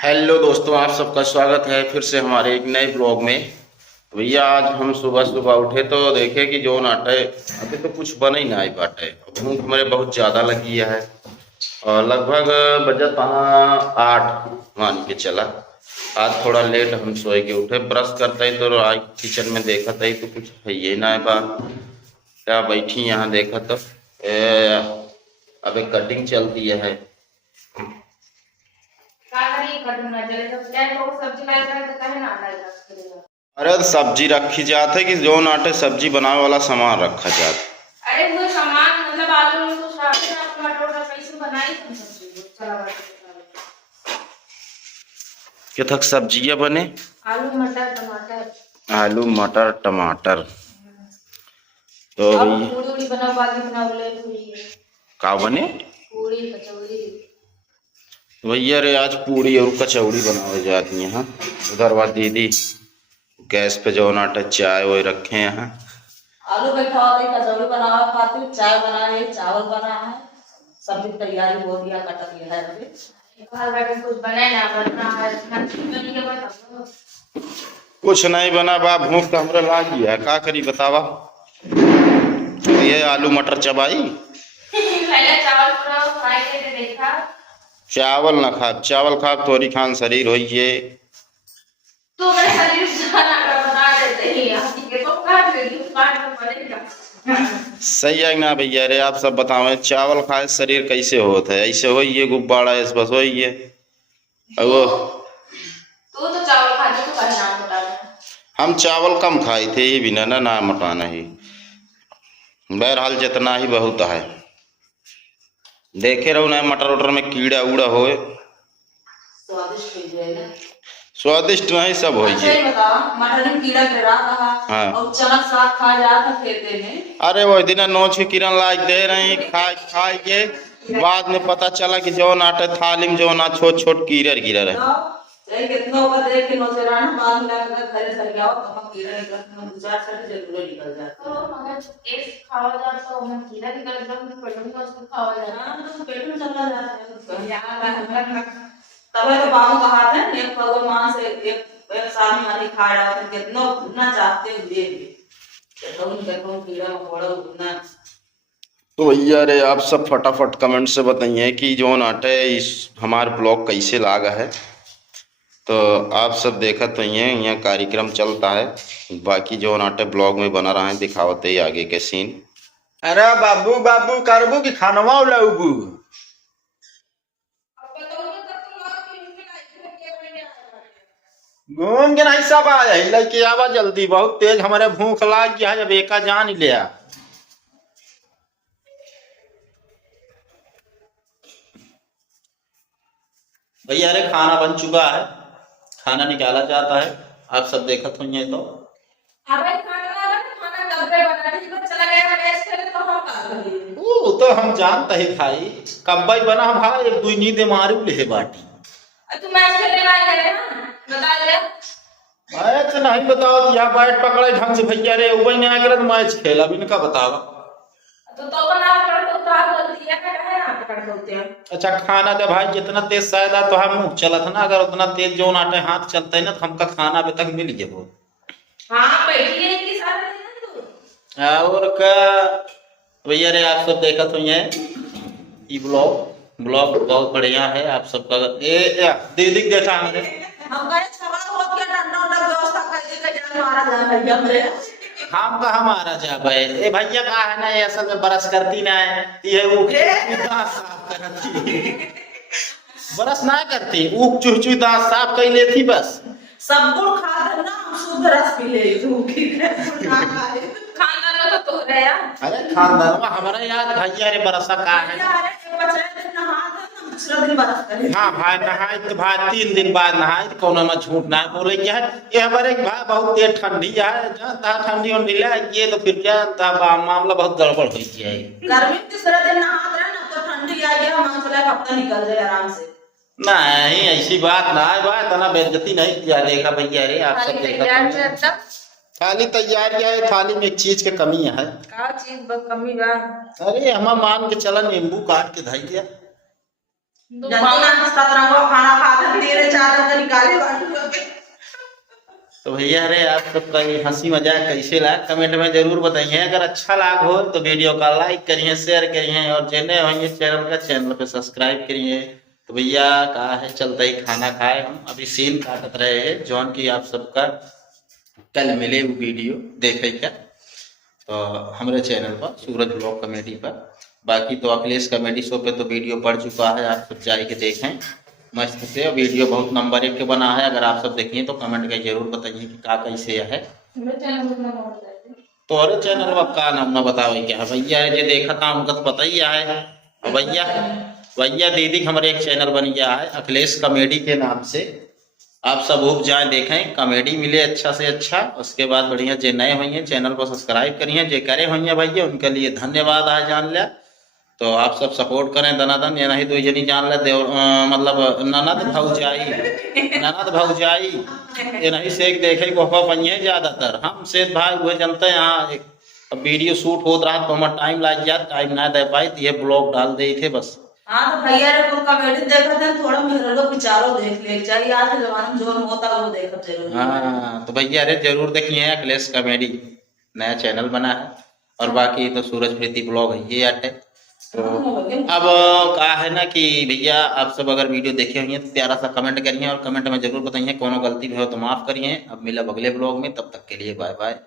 Hello दोस्तों, आप सबका स्वागत है फिर से हमारे एक नए ब्लॉग में। तो भैया आज हम सुबह सुबह उठे तो देखे कि जो नाटे अभी तो कुछ बना ही ना बाटे। भूख मेरे बहुत ज़्यादा लगी है और लगभग बजट 8 मान के चला। आज थोड़ा लेट हम सोए के उठे, ब्रश करते ही तो आज किचन में देखा था ही तो कुछ है ये ना बा। क्या बैठी यहाँ देखा तो अबे कटिंग चलती है। अरे तो सब्जी रखी जाते कि जो नाटे सब्जी बनाने वाला सामान रखा जाता। अरे वो सामान मतलब आलू में कुछ डालते हैं, टमाटर का कैसे बनाई तुम सब्जी चला क्या तक सब्जियां बने? आलू मटर टमाटर। आलू मटर टमाटर। तो और पूरी बनाओ, बाकी बनाओ ले पूरी। का बने? पूरी कचौड़ी। भैया रे आज पूरी और कचौड़ी बनावे जाती है। उधर वह दीदी गैस पे जो नाटे चाय वो रखे हैं। आलू बैठा हुआ था, कचौड़ी बना हुआ खाती, चाय बना है, चावल बना है, सब्जी तैयारी हो दिया, कट गया है अभी। घर बैठे कुछ बने ना बनना है, बनी के बताओ। कुछ नहीं बना बा, भूख तो हमरा लागी है, का करी बतावा। ये आलू मटर चबाई पहले चावल पूरा फ्राई करके देखा। चावल ना खा, चावल खा तोरी खान शरीर हो ये। तो मेरे शरीर जाना का बना देते ही के तो काट दे, काट तो पड़ेगा। सही है ना भैया रे, आप सब बताओ चावल खाए शरीर कैसे होता है? ऐसे हो ये गुब्बारा ऐसे बस हो ये। वो तो चावल खाने को कहना होता है। हम चावल कम खाए थे ही बिना ना मोटाना ही। बहरहाल जितना ही बहुत है। देखे रहो ना मटर वटर में कीड़ा उड़ा हो। स्वादिष्ट हो जाएगा। स्वादिष्ट नहीं सब हो अच्छा ही बताओ, मटर में कीड़ा गिरा रहा। हाँ। और चना साग खा जा था खेते में। अरे वो दिन नोच के किरण लाइक दे रही खाए के बाद में पता चला कि जो नाटे थाली में जो ना छोट छोट कीड़े गिर रहे। चाहे कितना ऊपर देख के नौसेराना बाद में अगर घर चल जाओ तो हम कीड़ा निकलता है, 2-4 जरूर निकल जाता तो मगर एक खावा जाता तो मैं कीड़ा निकल जाता तो पेट में तो खावा जाता। हां तो पेट में चला जाता है यार। तब तो बाबू कहा था एक पगो मां से एक साल में नहीं खा रहा था, कितना उतना चाहते हुए भी तो कीड़ा मकोड़ा उतना। तो भैया रे आप सब फटाफट कमेंट से बताइए कि जो नाटे इस हमारे ब्लॉग कैसे लागा है। तो आप सब देखा तो ये कार्यक्रम चलता है, बाकी जो नाटे ब्लॉग में बना रहा है दिखावते ही आगे के सीन। अरे बाबू बाबू करबू की खानवा उलाऊबू? घूम के नहीं सब आया ही लेके आवा जल्दी, बहुत तेज हमारे भूख लाग गया है, जब एका जान ही लिया। भैया अरे खाना बन चुका है, खाना निकाला जाता है, आप सब देखत होंगे तो। अबे खाना डब्बे बना दी तो चला गया मैच खेले तो हम का करें। वो तो हम जानते ही भाई, कब्बई बना भाई, एक दुई नींद मारू ले बाटी। तू मैच खेलने वाला है ना, बता दे। मैच नहीं बताओ, यहाँ बैट पकड़े ढंग से भैया रे, उबई नहीं आकर मैच खेला भी इनका बतावा। तो बना कर तो आप बोलती है क्या है ना पकड़ बोलते हैं। अच्छा खाना दे भाई, जितना तेज शायद तो हम मुंह चलत ना, अगर उतना तेज जो नाटे हाथ चलते है ना तो हमका खाना अभी तक मिल गया। हाँ बैठी है इनके साथ है ना तू। और का भैया रे आप सब देखत होंगे ये ब्लॉग बहुत बढ़िया है, आप सबका दीदी देखा हमने। हम कहे छबड़ा हो गया, डंडा उंडा व्यवस्था कर दे जान मारा जा भैया हमरे। हम का हमारा जा भाई ए भैया का है ना, ये असल में ब्रश करती ना है, ये ऊख दांत साफ करती, ब्रश ना करती, ऊख चुचू दांत साफ कर लेती बस। सब गुड़ खा दे ना, हम शुद्ध रस पी ले तू की ना खाए। खानदान में तो रहे यार। अरे खानदान में हमारा याद भैया रे बरसा का है। अरे बच्चे दिन नहा दे ना, दूसरा दिन बरस करे। हाँ भाई नहाए तो भाई 3 दिन बाद नहाए, कोनो में झूठ ना बोले क्या है। ये हमारे भाई बहुत तेज ठंडी है, जहाँ ठंडी और नीला ये तो फिर क्या मामला बहुत गड़बड़ हो गया है। गर्मी में तीसरा दिन नहा रहे ना तो ठंडी आ गया, हम चला हफ्ता निकल जाए आराम से। नहीं ऐसी बात ना है भाई, तना बेइज्जती नहीं किया देखा भैया रे, आप सब देखा। थाली तैयारी है, थाली में एक चीज के कमी है। का चीज कमी बा? अरे हम मान के चला नींबू काट के धई दिया। जनता ना 17 खाना खा दे, 3-4 तो भैया अरे आप सबका ये हंसी मजाक कैसे लगा कमेंट में जरूर बताइए। अगर अच्छा लगा हो तो वीडियो का लाइक करिए, शेयर करिए और जो नए होंगे चैनल पे सब्सक्राइब करिए। तो भैया कहा है चलते ही खाना खाए, हम अभी सीन काटत रहे हैं जौन की आप सबका कल मिले वो वीडियो देखे क्या तो हमारे चैनल पर सूरज ब्लॉग कॉमेडी पर। बाकी तो अखिलेश कॉमेडी शो पे तो वीडियो पड़ चुका है, आप सब जाके देखें मस्त से। वीडियो बहुत नंबर 1 के बना है, अगर आप सब देखिए तो कमेंट करके जरूर बताइए कि का कैसे है। मेरे चैनल को ना बोल दे। तो अरे चैनल में का नाम ना बताओ क्या है भैया, जो देखा था उनका तो पता ही है। और भैया दीदी हमारे एक चैनल बन गया है अखिलेश कॉमेडी के नाम से, आप सब उब जाए देखें, कॉमेडी मिले अच्छा से अच्छा। उसके बाद बढ़िया जो नए हुए चैनल को सब्सक्राइब करिए, जो करे हुए भैया उनके लिए धन्यवाद है जान लिया। तो आप सब सपोर्ट करें दनादन, ये नहीं तो ये नहीं जान ले देव मतलब ननद भौजाई ये नहीं से देखे को पहिए ज्यादातर हम से भाई वो जनते यहाँ अब वीडियो शूट होत रहा तो हमारा टाइम लग जाता, टाइम ना दे पाई तो ये ब्लॉग डाल दे थे बस। हाँ तो भैया रे पूरा कॉमेडी देखा था, थोड़ा मेरे लोग विचारों देख ले चाहिए, आज के जमाने में जो होता वो देखा जरूर। हाँ तो भैया अरे जरूर देखिए अखिलेश कॉमेडी नया चैनल बना है। और बाकी तो सूरज प्रीति ब्लॉग है ये आटे। तो अब कहा है ना कि भैया आप सब अगर वीडियो देखे होंगे तो प्यारा सा कमेंट करिए और कमेंट में जरूर बताइए कोनो गलती भी हो तो माफ करिए। अब मिला अगले ब्लॉग में, तब तक के लिए बाय बाय।